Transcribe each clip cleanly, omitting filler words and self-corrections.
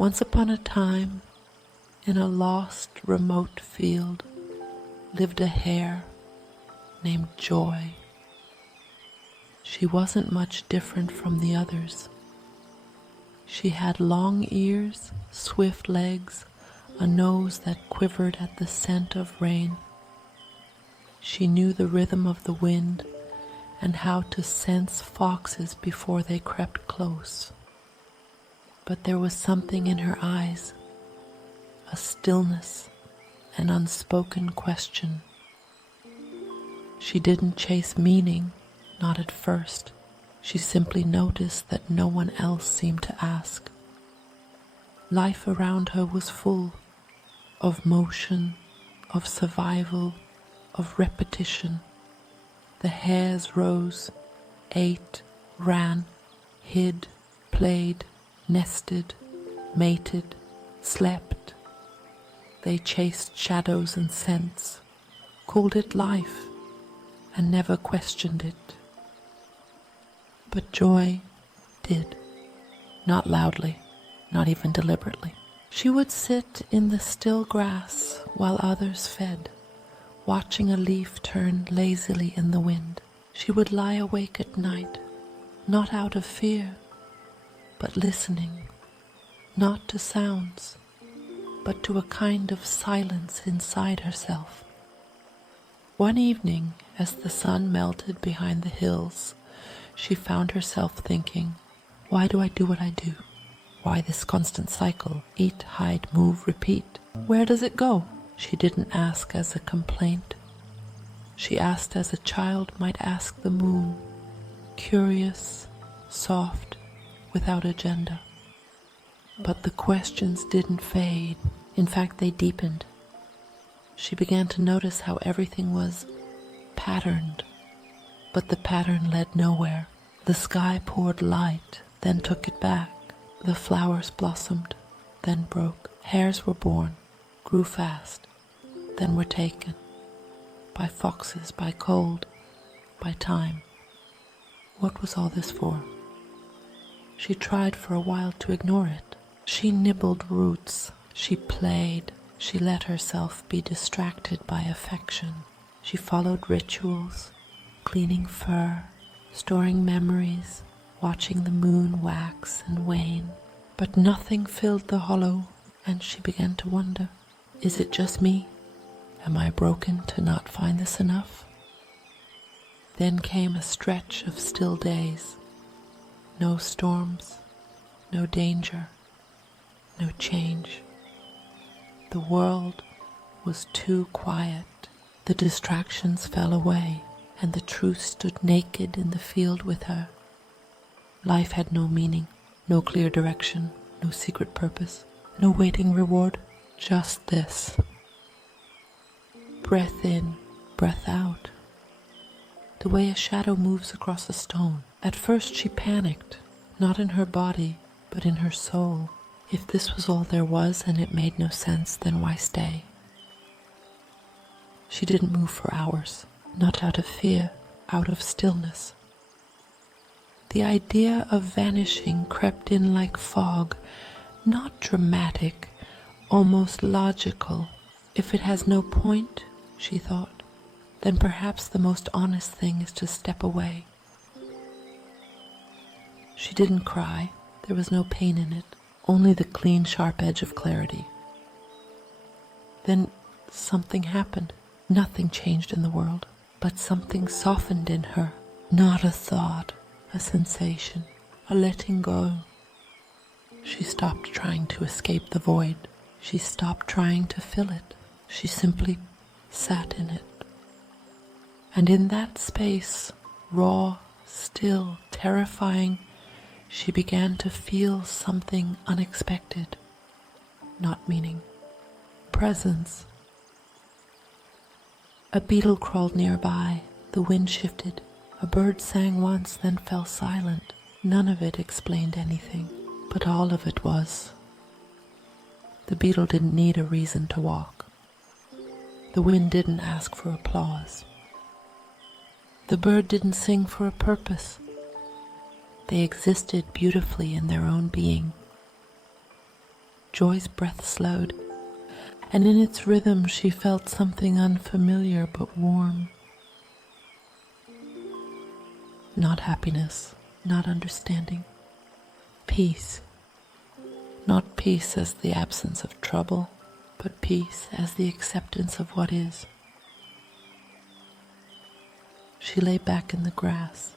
Once upon a time, in a lost, remote field, lived a hare named Joy. She wasn't much different from the others. She had long ears, swift legs, a nose that quivered at the scent of rain. She knew the rhythm of the wind and how to sense foxes before they crept close. But there was something in her eyes, a stillness, an unspoken question. She didn't chase meaning, not at first. She simply noticed that no one else seemed to ask. Life around her was full of motion, of survival, of repetition. The hares rose, ate, ran, hid, played, nested, mated, slept. They chased shadows and scents, called it life, and never questioned it. But Joy did, not loudly, not even deliberately. She would sit in the still grass while others fed, watching a leaf turn lazily in the wind. She would lie awake at night, not out of fear, but listening, not to sounds, but to a kind of silence inside herself. One evening, as the sun melted behind the hills, she found herself thinking, why do I do what I do? Why this constant cycle? Eat, hide, move, repeat. Where does it go? She didn't ask as a complaint. She asked as a child might ask the moon, curious, soft, without agenda. But the questions didn't fade. In fact, they deepened. She began to notice how everything was patterned, but the pattern led nowhere. The sky poured light, then took it back. The flowers blossomed, then broke. Hares were born, grew fast, then were taken. By foxes, by cold, by time. What was all this for? She tried for a while to ignore it. She nibbled roots, she played, she let herself be distracted by affection. She followed rituals, cleaning fur, storing memories, watching the moon wax and wane. But nothing filled the hollow, and she began to wonder, is it just me? Am I broken to not find this enough? Then came a stretch of still days. No storms, no danger, no change. The world was too quiet. The distractions fell away, and the truth stood naked in the field with her. Life had no meaning, no clear direction, no secret purpose, no waiting reward, just this. Breath in, breath out. The way a shadow moves across a stone. At first she panicked, not in her body, but in her soul. If this was all there was and it made no sense, then why stay? She didn't move for hours, not out of fear, out of stillness. The idea of vanishing crept in like fog, not dramatic, almost logical. If it has no point, she thought, then perhaps the most honest thing is to step away. She didn't cry. There was no pain in it, only the clean, sharp edge of clarity. Then something happened. Nothing changed in the world, but something softened in her. Not a thought, a sensation, a letting go. She stopped trying to escape the void. She stopped trying to fill it. She simply sat in it. And in that space, raw, still, terrifying, she began to feel something unexpected, not meaning, presence. A beetle crawled nearby. The wind shifted. A bird sang once, then fell silent. None of it explained anything, but all of it was. The beetle didn't need a reason to walk. The wind didn't ask for applause. The bird didn't sing for a purpose. They existed beautifully in their own being. Joy's breath slowed, and in its rhythm she felt something unfamiliar but warm. Not happiness, not understanding. Peace. Not peace as the absence of trouble, but peace as the acceptance of what is. She lay back in the grass.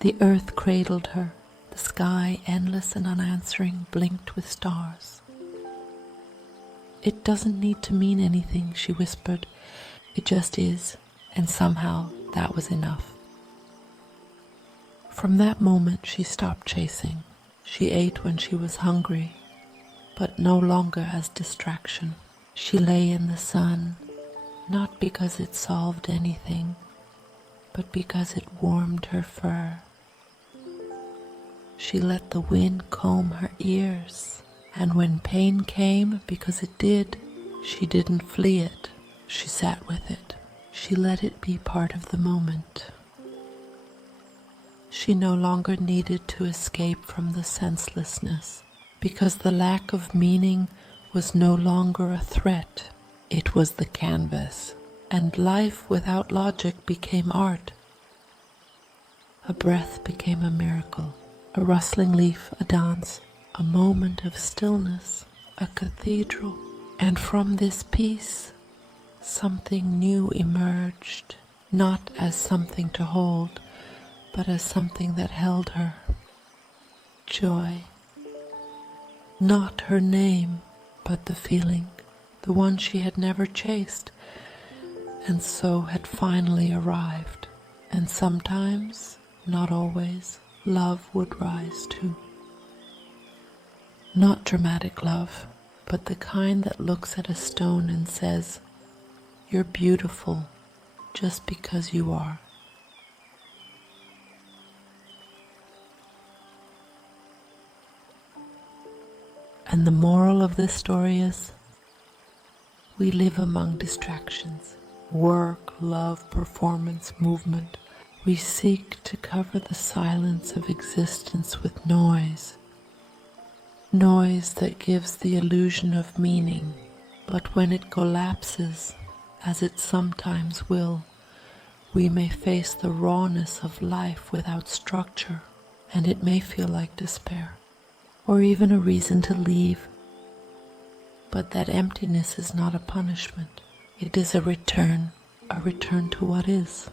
The earth cradled her. The sky, endless and unanswering, blinked with stars. "It doesn't need to mean anything," she whispered. "It just is," and somehow that was enough. From that moment she stopped chasing. She ate when she was hungry, but no longer as distraction. She lay in the sun, not because it solved anything, but because it warmed her fur. She let the wind comb her ears, and when pain came, because it did, she didn't flee it. She sat with it. She let it be part of the moment. She no longer needed to escape from the senselessness, because the lack of meaning was no longer a threat. It was the canvas, and life without logic became art. A breath became a miracle. A rustling leaf, a dance, a moment of stillness, a cathedral. And from this peace, something new emerged, not as something to hold, but as something that held her. Joy. Not her name, but the feeling, the one she had never chased, and so had finally arrived. And sometimes, not always, love would rise too. Not dramatic love, but the kind that looks at a stone and says, "You're beautiful just because you are." And the moral of this story is, we live among distractions. Work, love, performance, movement. We seek to cover the silence of existence with noise. Noise that gives the illusion of meaning, but when it collapses, as it sometimes will, we may face the rawness of life without structure, and it may feel like despair, or even a reason to leave. But that emptiness is not a punishment. It is a return to what is.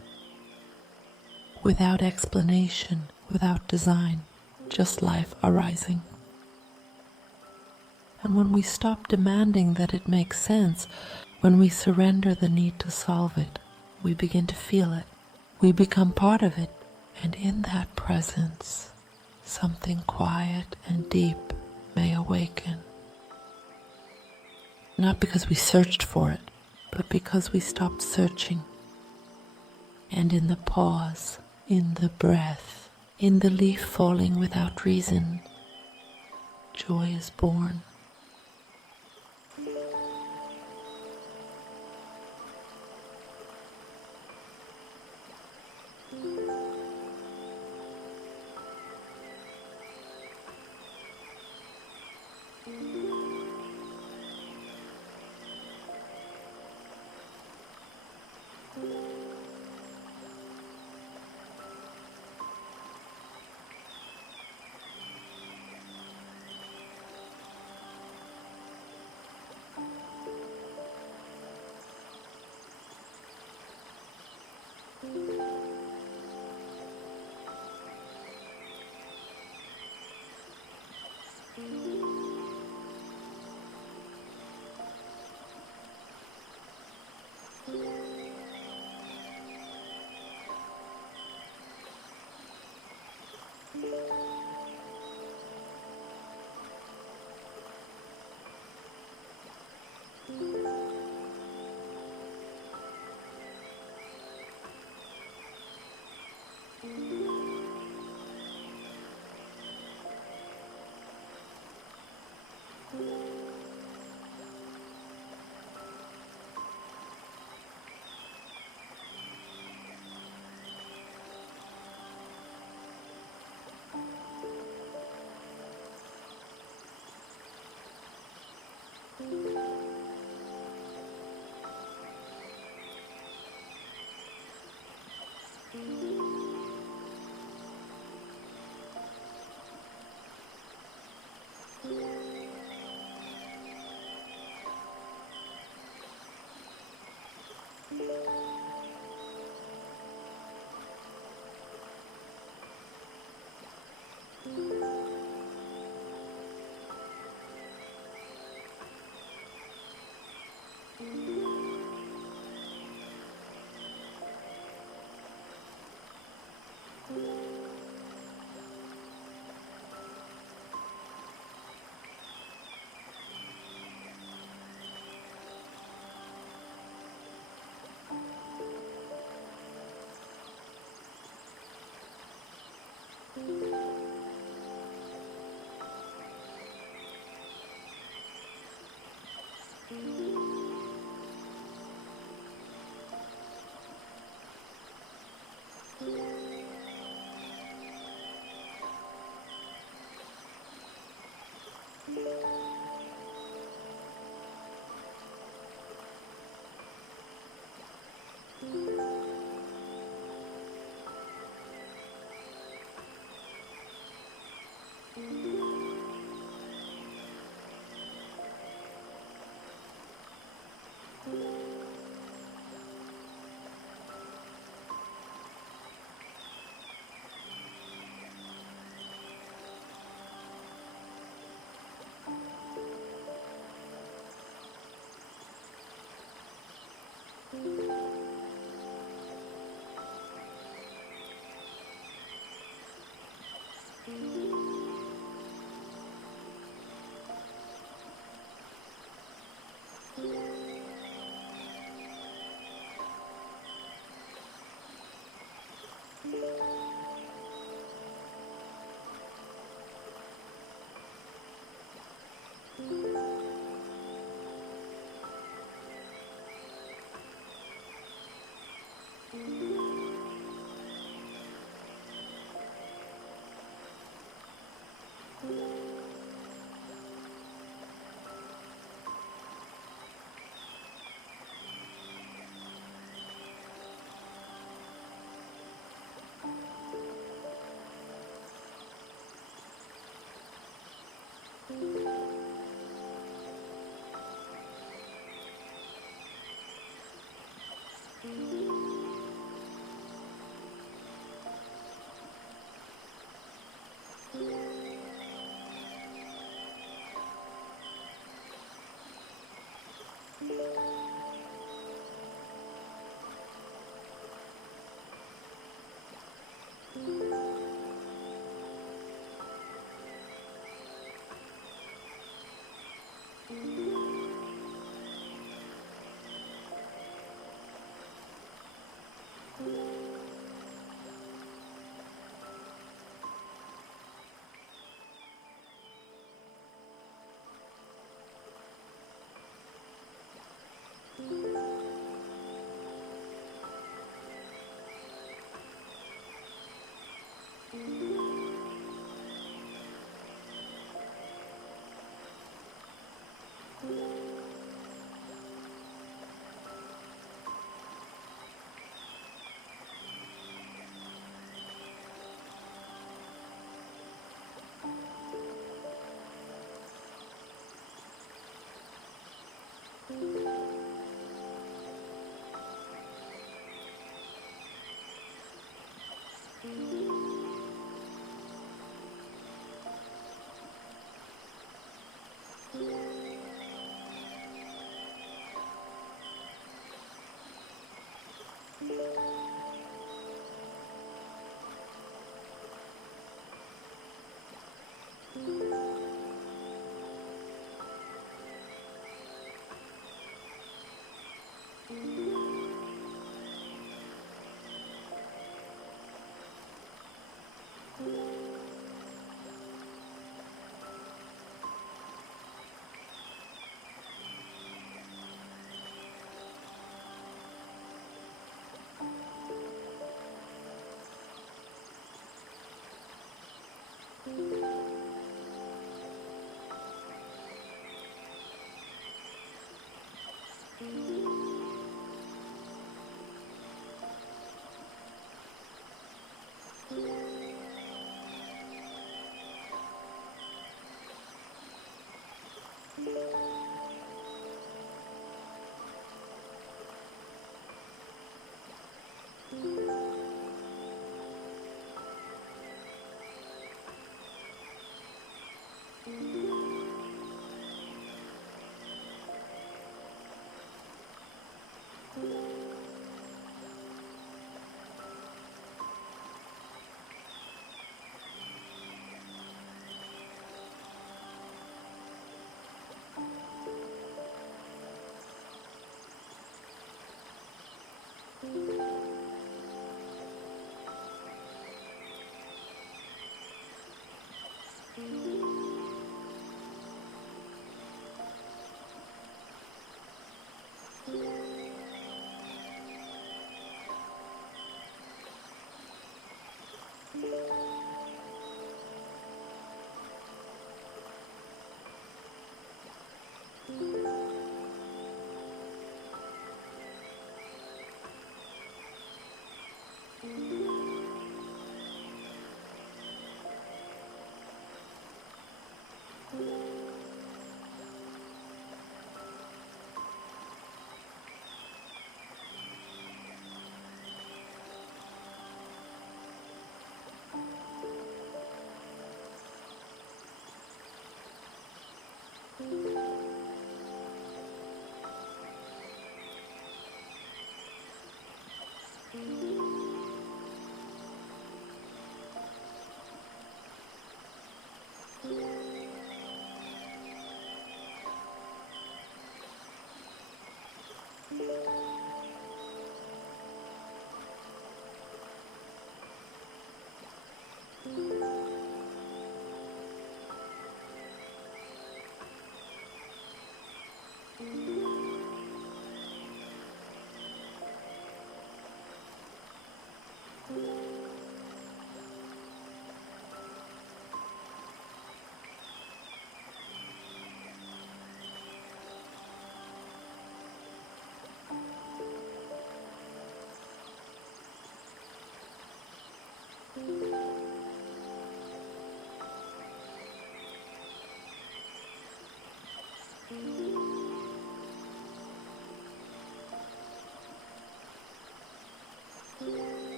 Without explanation, without design, just life arising. And when we stop demanding that it makes sense, when we surrender the need to solve it, we begin to feel it. We become part of it, and in that presence, something quiet and deep may awaken. Not because we searched for it, but because we stopped searching. And in the pause, in the breath, in the leaf falling without reason, joy is born.